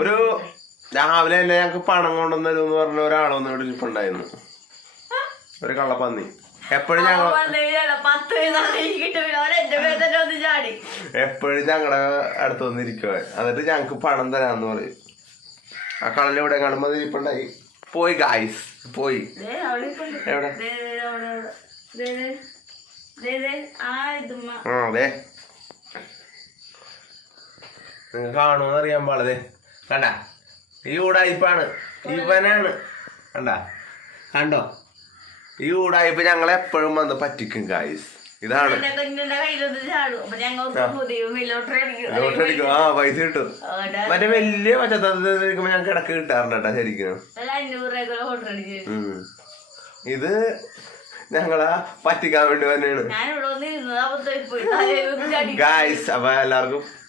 ഒരു രാവിലെ തന്നെ ഞങ്ങക്ക് പണം കൊണ്ടുവന്നു പറഞ്ഞ ഒരാളൊന്നും ഇവിടെ ഇരിപ്പുണ്ടായിരുന്നു. ഒരു കള്ളപ്പന്നി. എപ്പോഴും എപ്പോഴും ഞങ്ങളുടെ അടുത്ത് വന്നിരിക്കുക. എന്നിട്ട് ഞങ്ങക്ക് പണം തരാന്ന് പറയും. ആ കള്ളൻ ഇവിടെ കാണുമ്പോ ഇരിപ്പുണ്ടായി. പോയി ഗായ്സ് പോയി. എവിടെ അതെ നിങ്ങൾ കാണുമെന്ന് അറിയാൻ പാടതെ. കണ്ട ഈ ഊടായിപ്പാണ്, ഇവനാണ്. കണ്ടോ ഈ ഊടായിപ്പ് ഞങ്ങളെ എപ്പോഴും വന്ന് പറ്റിക്കും ഗായ്സ്. ഇതാണ് ലോട്ടറി അടിക്കും. ആ പൈസ കിട്ടും. മറ്റേ വലിയ പച്ചത്തരിക്കുമ്പോ ഞങ്ങൾക്ക് ഇടക്ക് കിട്ടാറുണ്ട് കേട്ടാ ശരിക്കും. ഇത് ഞങ്ങളെ പറ്റിക്കാൻ വേണ്ടി തന്നെയാണ് ഗായ്സ്. അപ്പൊ എല്ലാവർക്കും